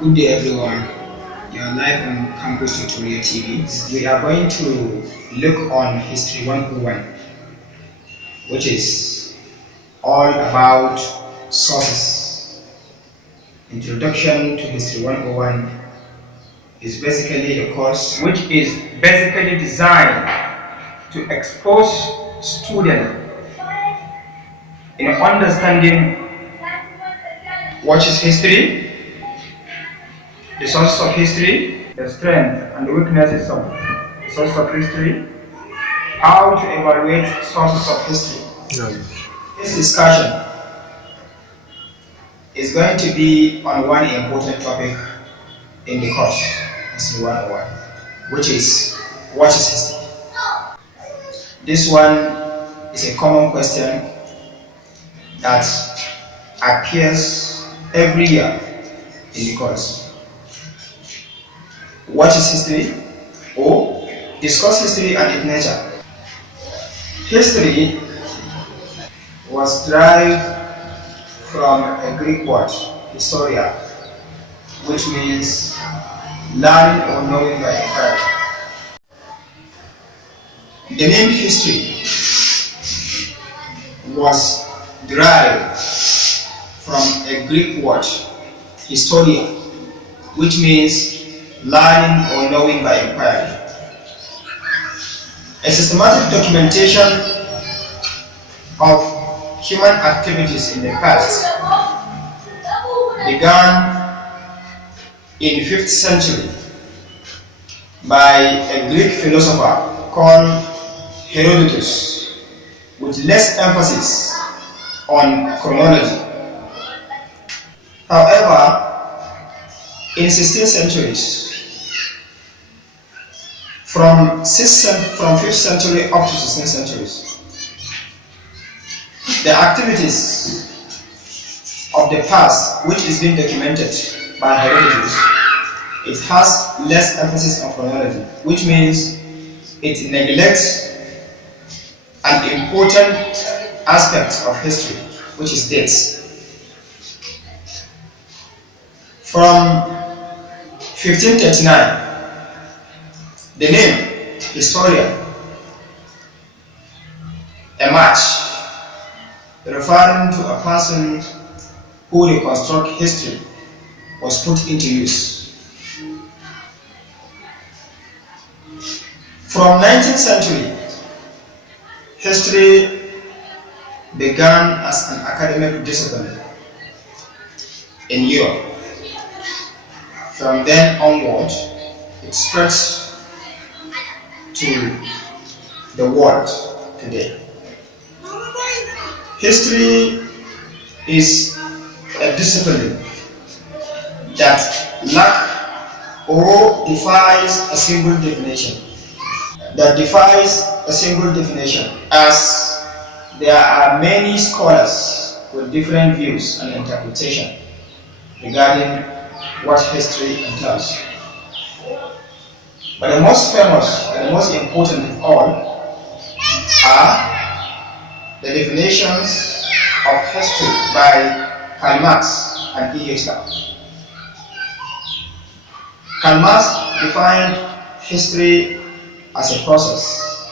Good day, everyone. You are live on Campus Tutorial TV. We are going to look on History 101, which is all about sources. Introduction to History 101 is basically a course which is basically designed to expose students in understanding what is history, the sources of history, the strength and the weaknesses of the sources of history, how to evaluate sources of history. This discussion is going to be on one important topic in the course, History 101, which is what is history? This one is a common question that appears every year in the course. What is history? Or discuss history and its nature. History was derived from a Greek word, historia, which means learning or knowing by inquiry. The name history was derived from a Greek word, historia, which means learning or knowing by inquiry. A systematic documentation of human activities in the past began in the 5th century by a Greek philosopher called Herodotus, with less emphasis on chronology. However, in 16th centuries, from 5th century up to 16th centuries, the activities of the past, which is being documented by Herodotus, it has less emphasis on chronology, which means it neglects an important aspect of history, which is dates. From 1539, the name historian emerged, referring to a person who reconstructs history, was put into use. From 19th century, history began as an academic discipline in Europe. From then onward, it spreads to the world today. History is a discipline that lacks or defies a single definition. As there are many scholars with different views and interpretation regarding what history entails. But the most famous and the most important of all are the definitions of history by Karl Marx and E. H. Sklar. Karl Marx defined history as a process,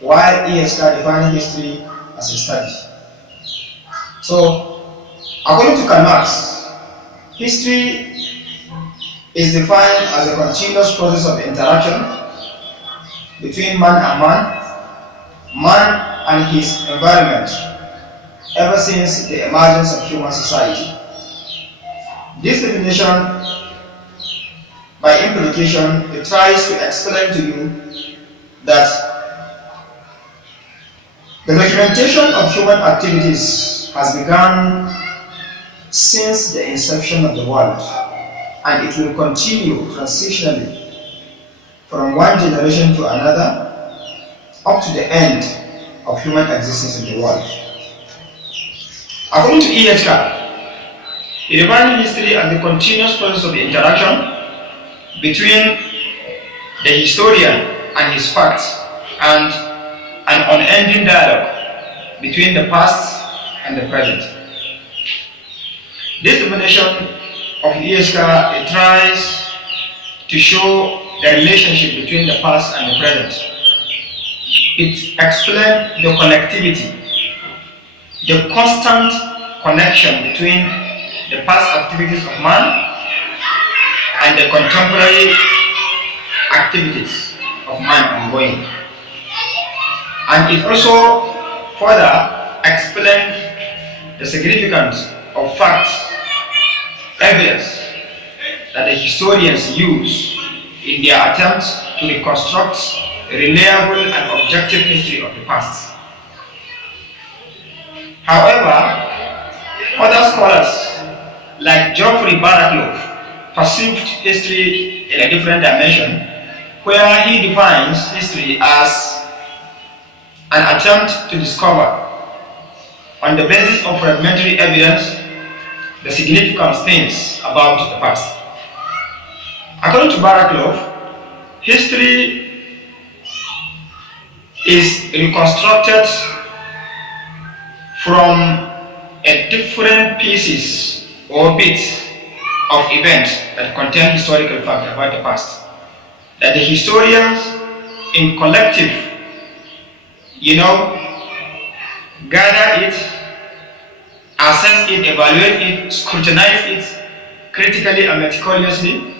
while E. H. Sklar defined history as a study. So, according to Karl Marx, history is defined as a continuous process of interaction between man and man and his environment, ever since the emergence of human society. This definition, by implication, it tries to explain to you that the documentation of human activities has begun since the inception of the world, and it will continue transitionally from one generation to another up to the end of human existence in the world. According to E. H. Sklar, he defined history as the continuous process of interaction between the historian and his facts, and an unending dialogue between the past and the present. This definition of ESCA, it tries to show the relationship between the past and the present. It explains the connectivity, the constant connection between the past activities of man and the contemporary activities of man ongoing. And it also further explains the significance of facts, evidence that the historians use in their attempt to reconstruct a reliable and objective history of the past. However, other scholars like Geoffrey Barraclough perceived history in a different dimension, where he defines history as an attempt to discover, on the basis of fragmentary evidence, the significant things about the past. According to Barraclough, history is reconstructed from a different pieces or bits of events that contain historical fact about the past, that the historians in collective, gather it, assess it, evaluate it, scrutinize it critically and meticulously,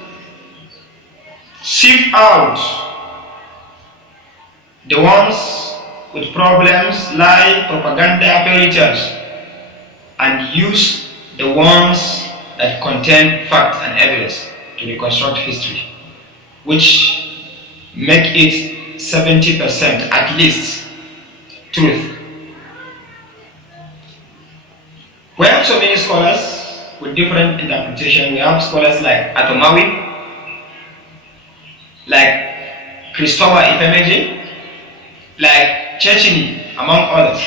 sift out the ones with problems, lie, propaganda, fairy tales, and use the ones that contain fact and evidence to reconstruct history, which make it 70% at least truth. We have so many scholars with different interpretation. We have scholars like Atomawi, like Christopher Ifemeji, like Checheni, among others.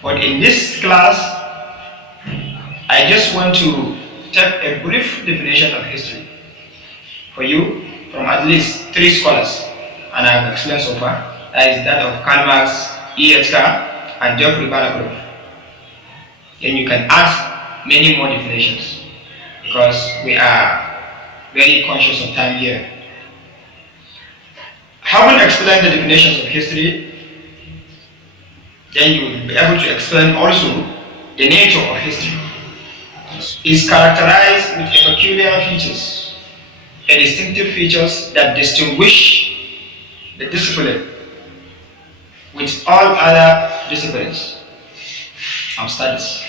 But in this class, I just want to take a brief definition of history for you from at least 3 scholars, and I've explained so far. That is that of Karl Marx, E.H.K., and Geoffrey Barraclough. Then you can add many more definitions, because we are very conscious of time here. Having explained the definitions of history, then you will be able to explain also the nature of history. It's characterized with peculiar features, distinctive features that distinguish the discipline with all other disciplines of studies.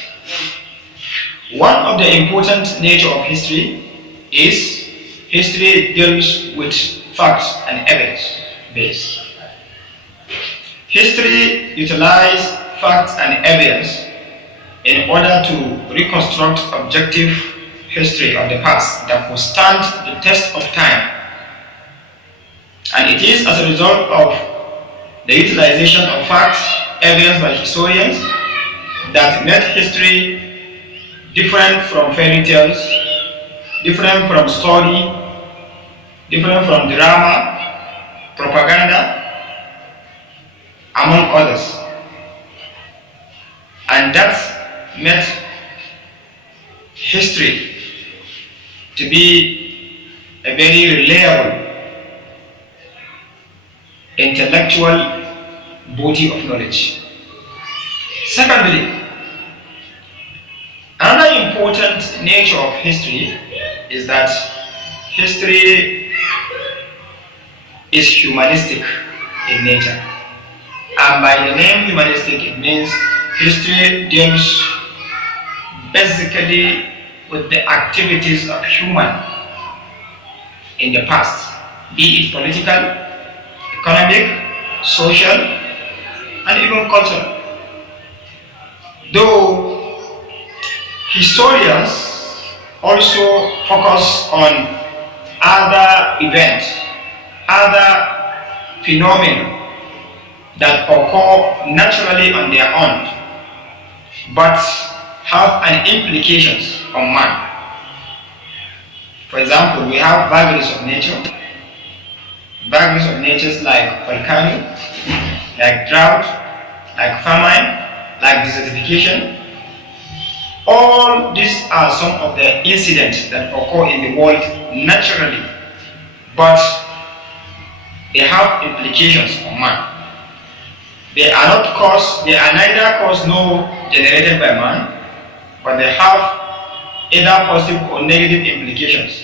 One of the important nature of history is history deals with facts and evidence base. History utilizes facts and evidence in order to reconstruct objective history of the past that will stand the test of time. And it is as a result of the utilization of facts, evidence by historians, that made history different from fairy tales, different from story, different from drama, propaganda, among others. And that made history to be a very reliable intellectual body of knowledge. Secondly, another important nature of history is that history is humanistic in nature. And by the name humanistic, it means history deals basically with the activities of human in the past, be it political, economic, social, and even cultural. Though historians also focus on other events, other phenomena that occur naturally on their own, but have an implications on man. For example, we have vagaries of nature. Vagaries of nature like volcano, like drought, like famine, like desertification. All these are some of the incidents that occur in the world naturally, but they have implications on man. They are neither caused nor generated by man, but they have either positive or negative implications,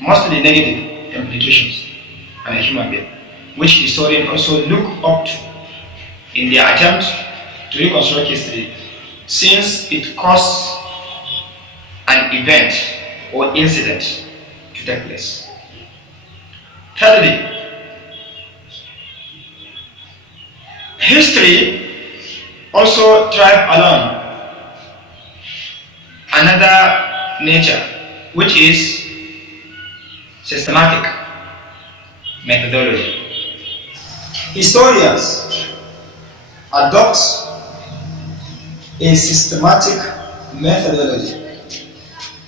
mostly negative implications on a human being, which historians also look up to in their attempt to reconstruct history, since it caused an event or incident to take place. Thirdly, history also thrives along another nature, which is systematic methodology. Historians adopt a systematic methodology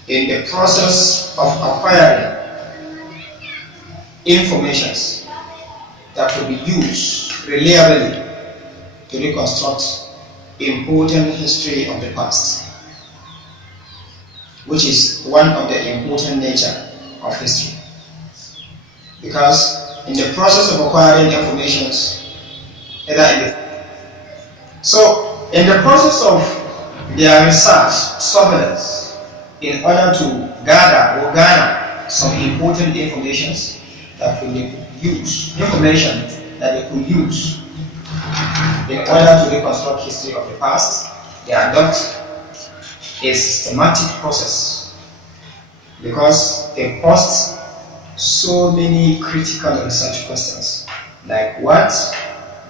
in the process of acquiring informations that could be used reliably to reconstruct important history of the past, which is one of the important nature of history. Because in the process of acquiring informations, in the process of their research, surveillance, in order to garner some important informations that could be used, in order to reconstruct history of the past, they adopt a systematic process because they post so many critical research questions like what,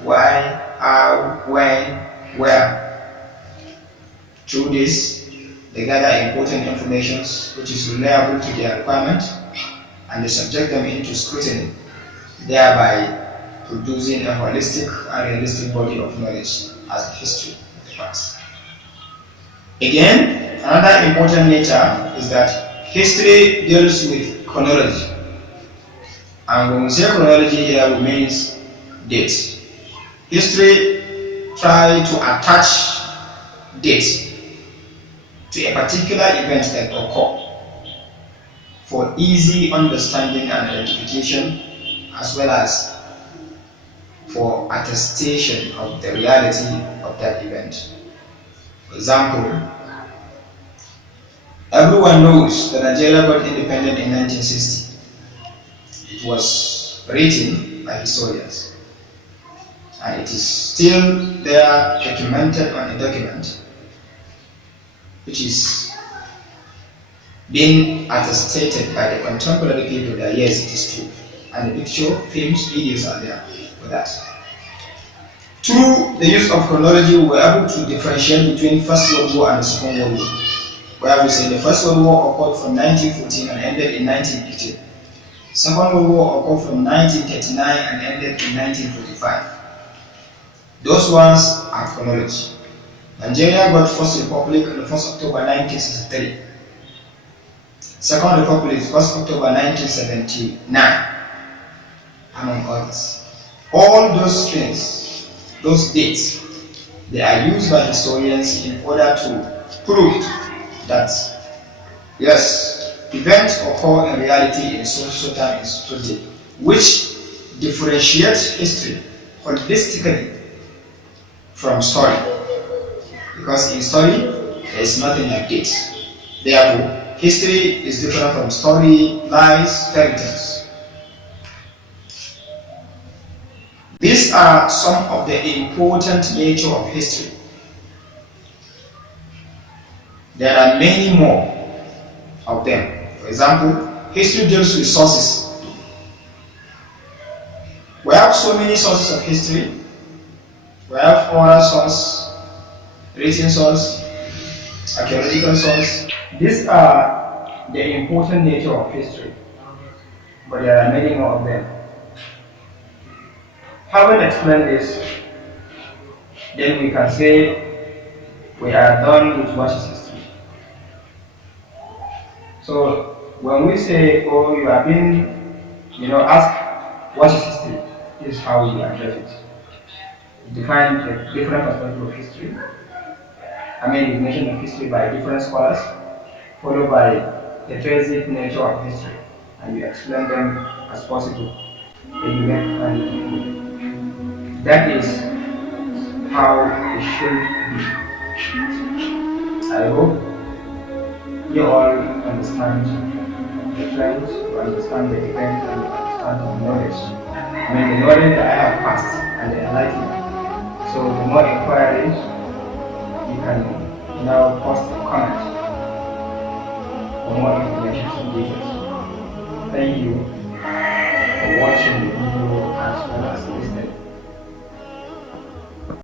why, how, when, where. Through this, they gather important information which is reliable to their requirement, and they subject them into scrutiny, thereby producing a holistic and realistic body of knowledge as a history of the past. Again, another important nature is that history deals with chronology. And when we say chronology here, we mean dates. History tries to attach dates to a particular event that occurred for easy understanding and identification, as well as for attestation of the reality of that event. For example, everyone knows that Nigeria got independent in 1960. It was written by historians, and it is still there documented on a document which is being attested by the contemporary people that yes, it is true. And the picture, films, videos are there for that. Through the use of chronology, we were able to differentiate between First World War and the Second World War, where we say the First World War occurred from 1914 and ended in 1918. Second World War occurred from 1939 and ended in 1945. Those ones are chronology. Nigeria got First Republic on the 1st October 1963. Second Republic is 1st October 1979, among others. All those things, those dates, they are used by historians in order to prove that yes, events occur in reality in social time in social day, which differentiates history holistically from story. Because in story, there is nothing like dates. Therefore, history is different from story, lies, fairy tales. These are some of the important nature of history. There are many more of them. For example, history deals with sources. We have so many sources of history. We have oral source, written source, archaeological source. These are the important nature of history, but there are many more of them. Having explained this, then we can say we are done with what is history. So when we say, oh, you have been, asked what is history, this is how we address it. We define the different perspectives of history, definition of history by different scholars, followed by the basic nature of history, and you explain them as possible. Then you make friends with people. That is how it should be. I hope you all understand the trend, you understand the event, and you understand the knowledge. The knowledge that I have passed and the enlightenment. So the more inquiries, you can now post a comment for more information and details. Thank you for watching the video as well as listening.